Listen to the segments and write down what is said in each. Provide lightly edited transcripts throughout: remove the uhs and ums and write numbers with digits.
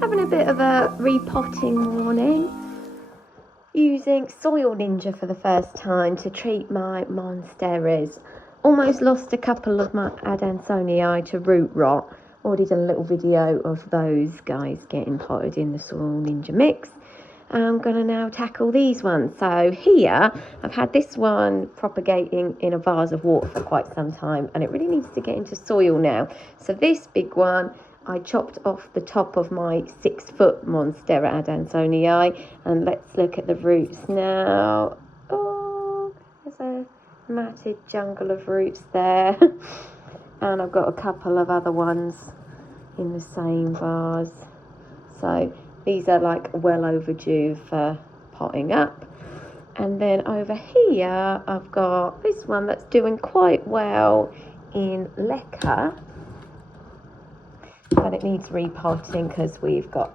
Having a bit of a repotting morning, using Soil Ninja for the first time to treat my monsteras. Almost lost a couple of my Adansonii to root rot. Already done a little video of those guys getting potted in the Soil Ninja mix. I'm going to now tackle these ones. So here, I've had this one propagating in a vase of water for quite some time, and it really needs to get into soil now. So this big one, I chopped off the top of my 6-foot monstera Adansonii, and let's look at the roots now. Oh, there's a matted jungle of roots there. And I've got a couple of other ones in the same vase. So these are like well overdue for potting up. And then over here, I've got this one that's doing quite well in leca, but it needs repotting because we've got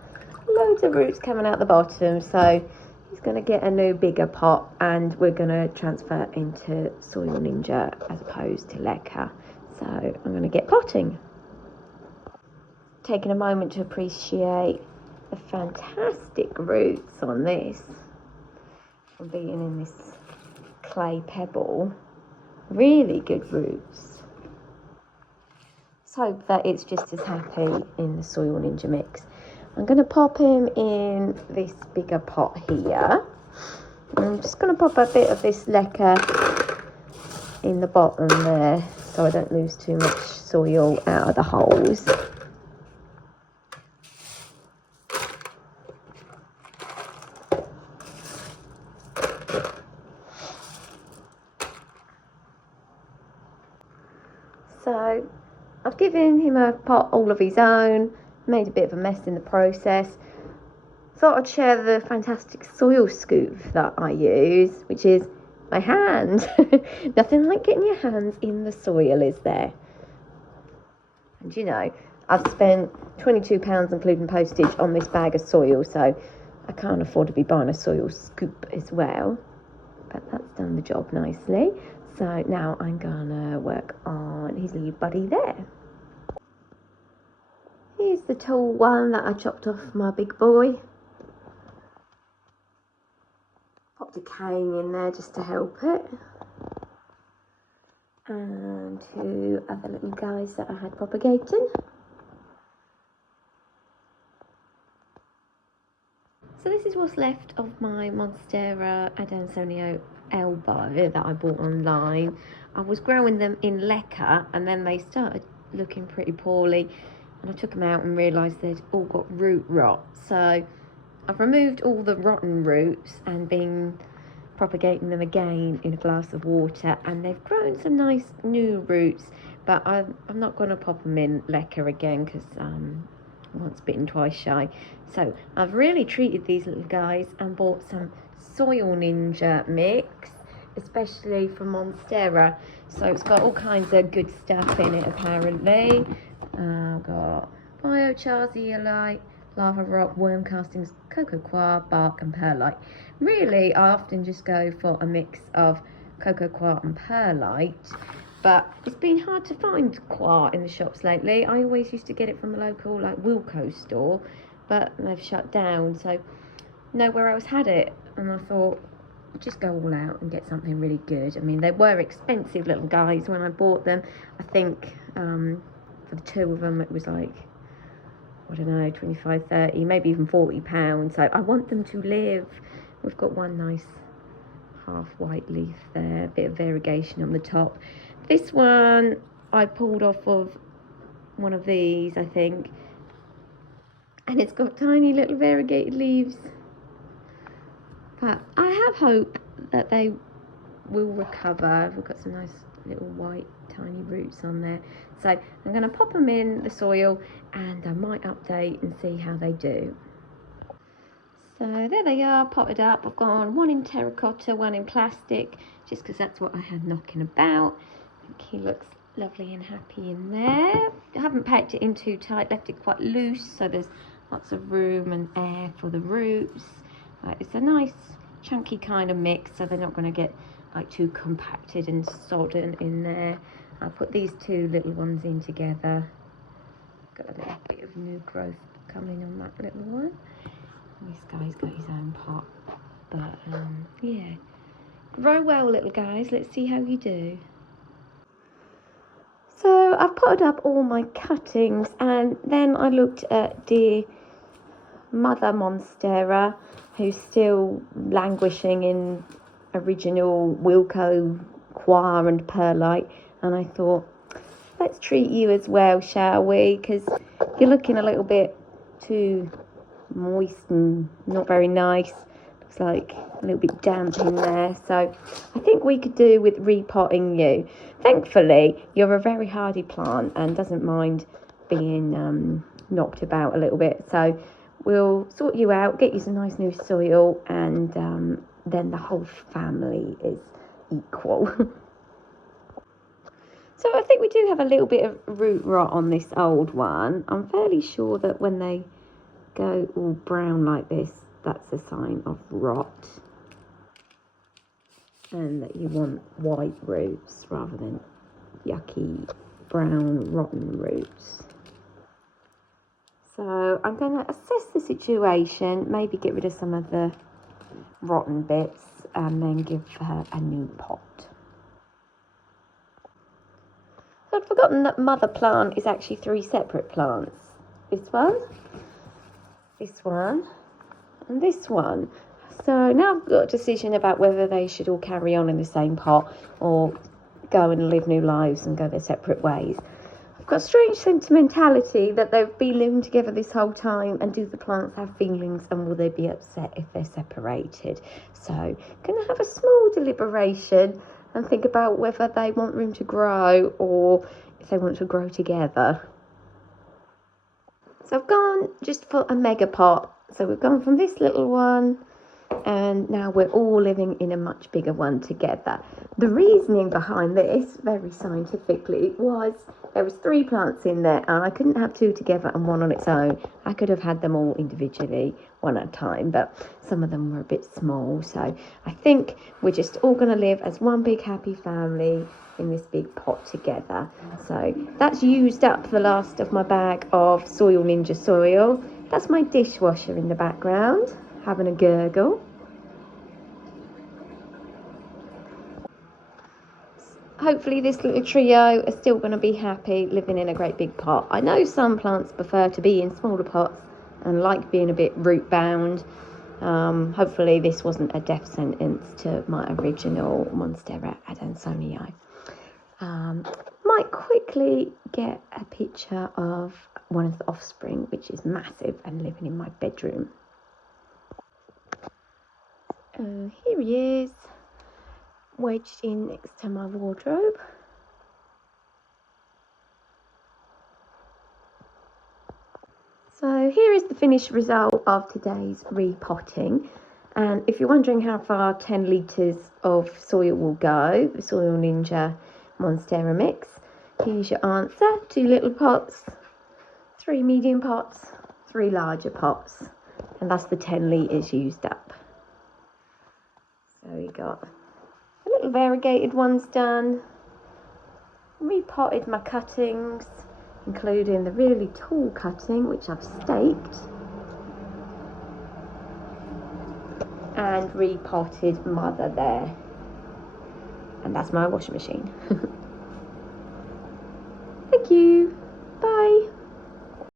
loads of roots coming out the bottom. So he's going to get a new bigger pot, and we're going to transfer into Soil Ninja as opposed to leca. So I'm going to get potting. Taking a moment to appreciate the fantastic roots on this from being in this clay pebble. Really good roots. Let's hope that it's just as happy in the Soil Ninja mix. I'm going to pop him in this bigger pot here. I'm just going to pop a bit of this leca in the bottom there so I don't lose too much soil out of the holes. So I've given him a pot all of his own, made a bit of a mess in the process. Thought I'd share the fantastic soil scoop that I use, which is my hand. Nothing like getting your hands in the soil, is there? And you know, I've spent £22 including postage on this bag of soil, so I can't afford to be buying a soil scoop as well. But that's done the job nicely. So now I'm gonna work on his little buddy there. Here's the tall one that I chopped off my big boy. Popped a cane in there just to help it. And 2 other little guys that I had propagating. So this is what's left of my monstera Adansonii elbow that I bought online. I was growing them in leca, and then they started looking pretty poorly, and I took them out and realised they'd all got root rot. So I've removed all the rotten roots and been propagating them again in a glass of water, and they've grown some nice new roots, but I'm not going to pop them in leca again because once bitten, twice shy. So I've really treated these little guys and bought some Soil Ninja mix, especially for monstera. So it's got all kinds of good stuff in it apparently. I've got biochar, zeolite, lava rock, worm castings, cocoa coir, bark and perlite. Really, I often just go for a mix of cocoa coir and perlite, but it's been hard to find coir in the shops lately. I always used to get it from the local Wilko store, but they've shut down, so nowhere else had it. And I thought, just go all out and get something really good. I mean, they were expensive little guys when I bought them. I think for the 2 of them it was like, I don't know, 25, 30, maybe even £40. So I want them to live. We've got one nice half white leaf there, a bit of variegation on the top. This one I pulled off of one of these, I think, and it's got tiny little variegated leaves, but I have hope that they will recover. We've got some nice little white tiny roots on there, so I'm going to pop them in the soil and I might update and see how they do. So there they are, potted up. I've got one in terracotta, one in plastic, just because that's what I had knocking about. I think he looks lovely and happy in there. I haven't packed it in too tight, left it quite loose, so there's lots of room and air for the roots. It's a nice chunky kind of mix, so they're not going to get too compacted and sodden in there. I'll put these 2 little ones in together. Got a little bit of new growth coming on that little one. This guy's got his own pot, but yeah. Grow well, little guys. Let's see how you do. So I've potted up all my cuttings, and then I looked at the mother monstera, who's still languishing in original Wilco, Coir and Perlite, and I thought, let's treat you as well, shall we? Because you're looking a little bit too moist and not very nice. Looks like a little bit damp in there, so I think we could do with repotting you. Thankfully, you're a very hardy plant and doesn't mind being knocked about a little bit, so we'll sort you out, get you some nice new soil, and then the whole family is equal. So I think we do have a little bit of root rot on this old one. I'm fairly sure that when they go all brown like this, that's a sign of rot. And that you want white roots rather than yucky, brown, rotten roots. So I'm going to assess the situation, maybe get rid of some of the rotten bits, and then give her a new pot. I'd forgotten that mother plant is actually 3 separate plants. This one, and this one. So now I've got a decision about whether they should all carry on in the same pot or go and live new lives and go their separate ways. I've got a strange sentimentality that they've been living together this whole time, and do the plants have feelings, and will they be upset if they're separated? So I'm going to have a small deliberation and think about whether they want room to grow or if they want to grow together. So I've gone just for a mega pot. So we've gone from this little one, and now we're all living in a much bigger one together. The reasoning behind this, very scientifically, was there was 3 plants in there, and I couldn't have 2 together and 1 on its own. I could have had them all individually, one at a time, but some of them were a bit small. So I think we're just all going to live as one big happy family in this big pot together. So that's used up the last of my bag of Soil Ninja soil. That's my dishwasher in the background, having a gurgle. Hopefully this little trio are still going to be happy living in a great big pot. I know some plants prefer to be in smaller pots and like being a bit root bound. Hopefully this wasn't a death sentence to my original monstera adansonii. Might quickly get a picture of one of the offspring, which is massive and living in my bedroom. Here he is, wedged in next to my wardrobe. So here is the finished result of today's repotting. And if you're wondering how far 10 litres of soil will go, the Soil Ninja Monstera mix, here's your answer. 2 little pots, 3 medium pots, 3 larger pots. And that's the 10 litres used up. So we got a little variegated ones done, repotted my cuttings, including the really tall cutting which I've staked, and repotted mother there, and that's my washing machine. Thank you.